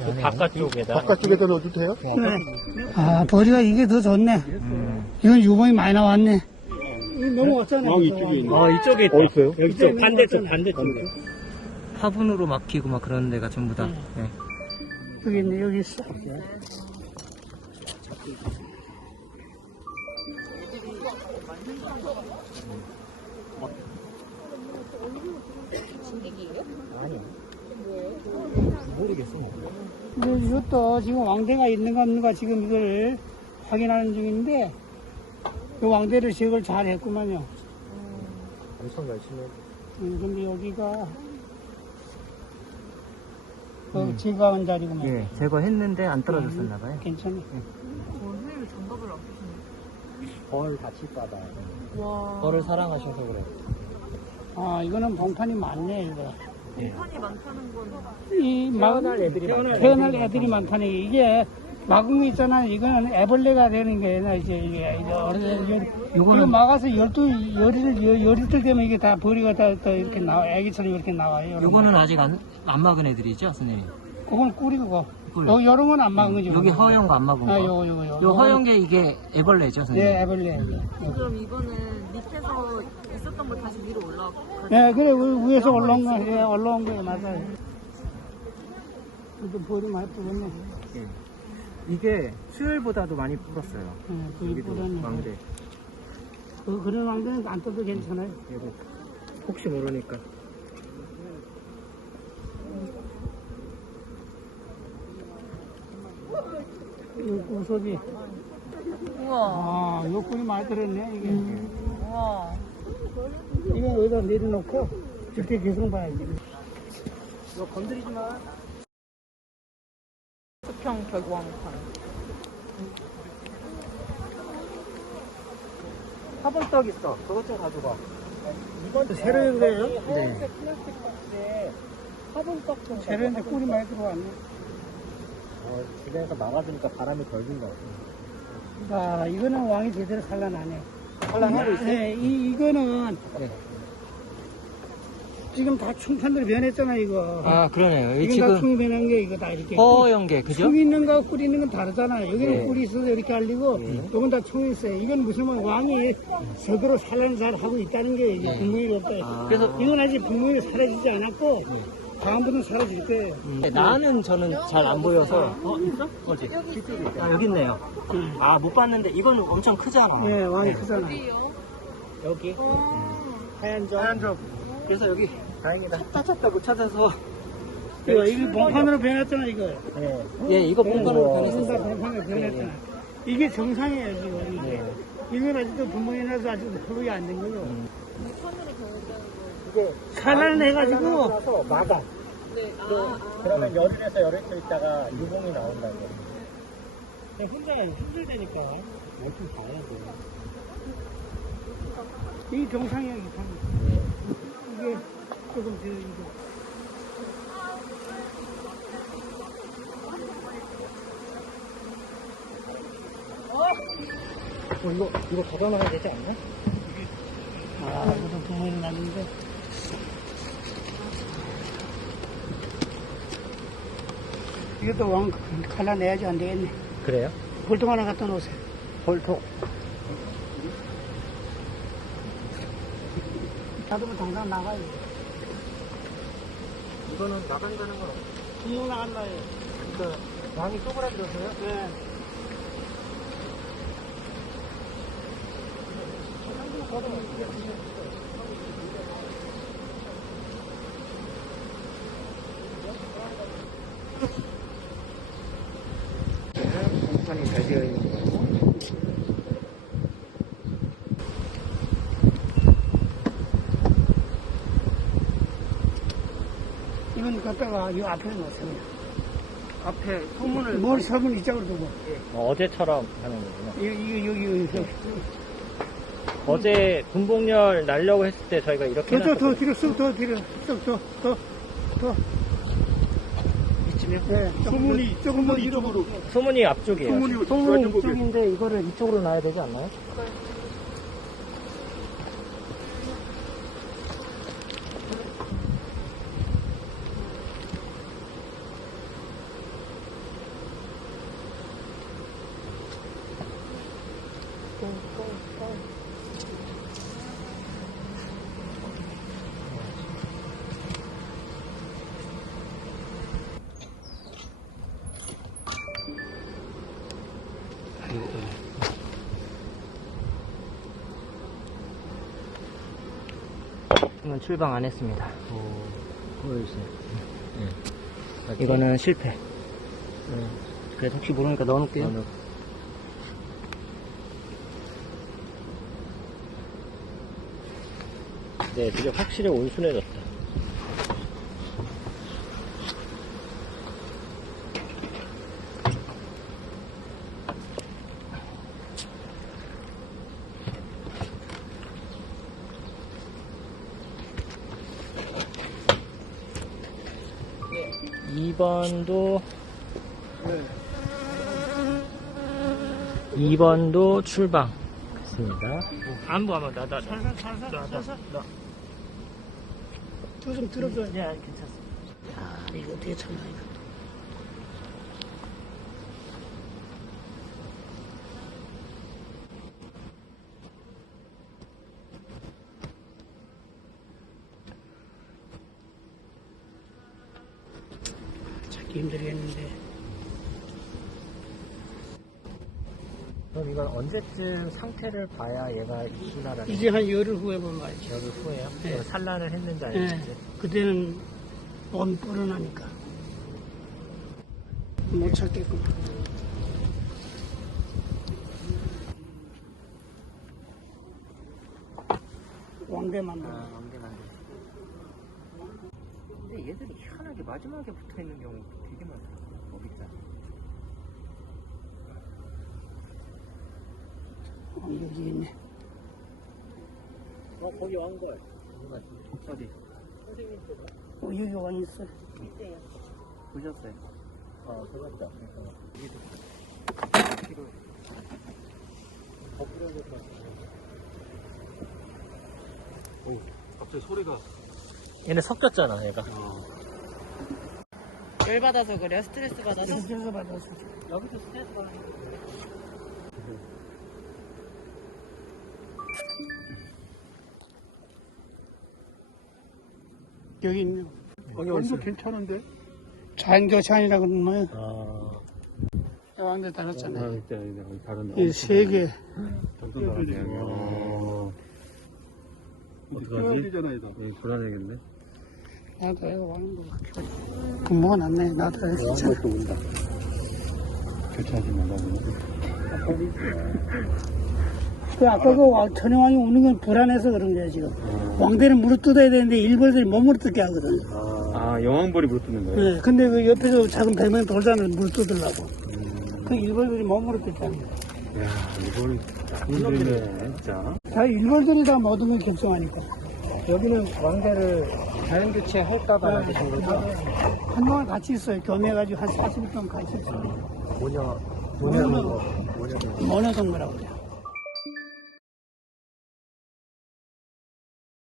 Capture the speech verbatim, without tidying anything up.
바깥쪽에다. 바깥쪽에다 넣어도 돼요? 네. 아, 버리가 이게 더 좋네. 음. 이건 유봉이 많이 나왔네. 이거 넘어왔잖아요. 왕 이쪽에 있네. 어, 이쪽에 있다. 어디 있어요? 여기 이쪽에 쪽, 반대쪽, 있는 반대쪽에. 화분으로 막히고 막 그런 데가 전부 다. 네. 여기 있네, 여기 있어. 모르겠어. 근데 이것도 지금 왕대가 있는가 없는가 지금 이걸 확인하는 중인데, 이 왕대를 제거를 잘 했구만요. 엄청 열심히 했어. 음, 근데 여기가, 그 음. 제거한 자리구만. 예, 제거했는데 안 떨어졌었나봐요. 괜찮아. 선생님이 장갑을 안 끼시네. 벌 다칠까봐. 와. 벌을 사랑하셔서 그래. 아, 이거는 봉판이 많네, 이거. 판이 많다는 건 이 막, 태어날 애들이 많다. 태어날 애들이 많다는 게, 이게 막음이 있잖아요. 이거는 애벌레가 되는 거예요. 이제 이게, 이제 어른, 이거 막아서 열두, 열일, 열, 열이틀 되면 이게 다 버리가 다, 또 이렇게 나와, 애기처럼 이렇게 나와요. 요거는 아직 안, 안 막은 애들이죠, 선생님? 그건 꿀이고, 꿀. 요, 요런 건 안 막은 거죠. 여기 허연 거 안 막은 거. 아, 요거, 요거, 요거. 요 허연 게 이게 애벌레죠, 선생님? 네, 애벌레. 요. 그럼 이거는 밑에서 있었던 걸 다시 위로 올라가고 네, 그래, 위- 위에서 올라온 거, 예, 올라온 거예요. 맞아요. 이거 버리 많이 뿌렸네. 예. 이게 수요일보다도 많이 불었어요. 예, 거기 여기도 뿌렸네. 왕대. 그, 그런 왕대는 안 떠도 괜찮아요. 이거 혹시 모르니까. 이 구석이. 우와. 아, 요 꿀이 많이 들었네, 이게. 우와. 이거 여기다 내려놓고, 이렇게 계속 봐야지. 이거 건드리지 마. 수평 벽왕판. 화분떡 있어. 그것 좀 가져가. 이건 새로 연 거예요? 네. 새로인데 꿀이 많이 들어왔네. 어, 주변에서 막아주니까 바람이 덜 든 것 같아요. 아, 이거는 왕이 제대로 산란하네. 산란하고 있어요? 네, 이, 이거는 네. 지금 다 충판으로 변했잖아, 이거. 아, 그러네요. 이 이건 다 지금 충이 변한 게 이거 다 이렇게. 허연 게, 그죠? 충이 있는 거하고 꿀이 있는 건 다르잖아요. 여기는 네. 꿀이 있어서 이렇게 알리고, 네. 이건 다 충이 있어요. 이건 무슨 뭐 왕이 제대로 산란 잘 하고 있다는 게 이제 네. 분명히 없다. 아. 그래서 이건 아직 분명히 사라지지 않았고, 다음부터는 사라질 거예요. 음, 나는 저는 잘 안 보여서. 어, 있어? 어디? 아, 여기 있네요. 아, 못 봤는데 이건 엄청 크잖아. 네, 왕이 크잖아. 여기. 하얀 점. 하얀 점. 그래서 여기 다행이다. 찾다 찾다 못 찾아서. 이거, 이거 봉판으로 변했잖아, 이거. 네. 예, 이거 본관으로 이건 다 변했었어요. 봉판으로 변했잖아. 이게 정상이에요, 지금. 네. 이건 아직도 분명히 나서 아직 회복이 안 된 거죠. 이게 산란을 해가지고, 나서 막아. 네. 아, 그러면 열흘에서 열흘째 있다가 유봉이 나온다고. 혼자 힘들다니까. 열심히 봐야 돼. 이게 정상이야, 이게 정 이게 조금 더, 이거. 어, 이거, 이거 걷어놔야 되지 않나? 아, 이것도 부모님 났는데. 이것도 왕 갈라내야지 안 되겠네. 그래요? 볼통 하나 갖다 놓으세요. 볼통. 자동으로 당장 나가요. 이거는 나간다는 건 없어. 분명 나간다요. 그러니까 왕이 쪼그라들어서요? 네. 공판이 잘 되어 있는 거. 이건 갖다가 이 앞에 놓으세요. 앞에 소문을. 머리 서문 이쪽으로 두고. 어, 어제처럼 하는 거구나. 이거, 이거, 여기, 여기. 어제 군복열 날려고 했을 때 저희가 이렇게 더, 더, 더 해놨거든요. 뒤로, 쑥, 더 뒤로, 쑥, 더, 더, 더. 이쯤이요? 네. 소문이, 소문이 이쪽으로. 소문이 앞쪽이에요. 소문이 소문이 이쪽에. 이쪽인데 이거를 이쪽으로 놔야 되지 않나요? 이거는 출방 안 했습니다. 보여주세요. 이거는 실패. 그래서 혹시 모르니까 넣어놓을게요. 네, 되게 확실히 온순해졌다. 이 번도 이 번도 출방 했습니다. 안 보면 나나 살살 살살 살살 나. 좀 들어줘야 돼. 네, 괜찮습니다. 아, 이거 어떻게 참나 이거. 찾기 힘들겠는데. 그럼 이건 언제쯤 상태를 봐야 얘가 있으나라는 이제 한 열흘 후에 보면 알죠. 열흘 후에요? 네. 그 산란을 했는지 안 예. 했는지. 그때는 원 불어나니까 못 찾겠구만. 왕대만 봐. 아, 왕대만. 근데 얘들이 희한하게 마지막에 붙어 있는 경우 되게 많다. 거기다. 어, 여기 있네. 어, 거기 왕걸. 어디? 어, 여기 왕 있어. 보셨어요? 어, 보셨죠? 여기도. 뒤로. 더 뿌려야 될 것 같아요. 오, 갑자기 소리가. 얘네 섞였잖아, 얘가. 열 받아서 그래요? 스트레스 받아서? 여기서 받았어. 여기도 스트레스 받는 여기 있네. 여기 완전 괜찮은데? 자연교차이라 그러는 거야. 아. 왕대 달았잖아. 아, 이때 여기 다른. 이 세 개. 정도 나왔네. 어. 어떡하지? 잖아 불안해겠네. 나도 애가 왕도 근무가 났네. 나도 애가 괜찮아. 또 온다. 교차하지 말라고. 그 아까 그 왕- 천여왕이 오는 건 불안해서 그런 거야 지금. 왕대는 무릎 뜯어야 되는데 일벌들이 못 무릎 뜯게 하거든. 아, 여왕벌이 물 뜨는 거예요? 네, 근데 그 옆에서 작은 백명 돌잖아 무릎 뜯으려고. 그 일벌들이 못 무릎 뜯게 하는 거야. 이야, 이거는 힘들네, 진짜. 다 일벌들이 다 모든 걸 결정하니까. 여기는 왕대를 자연교체 할까봐 놔두신 거죠? 한동안 같이 있어요. 교매해가지고 한 사십 일 동안 같이 있어요. 모녀, 모녀, 모녀. 모녀 동거라고 그래요.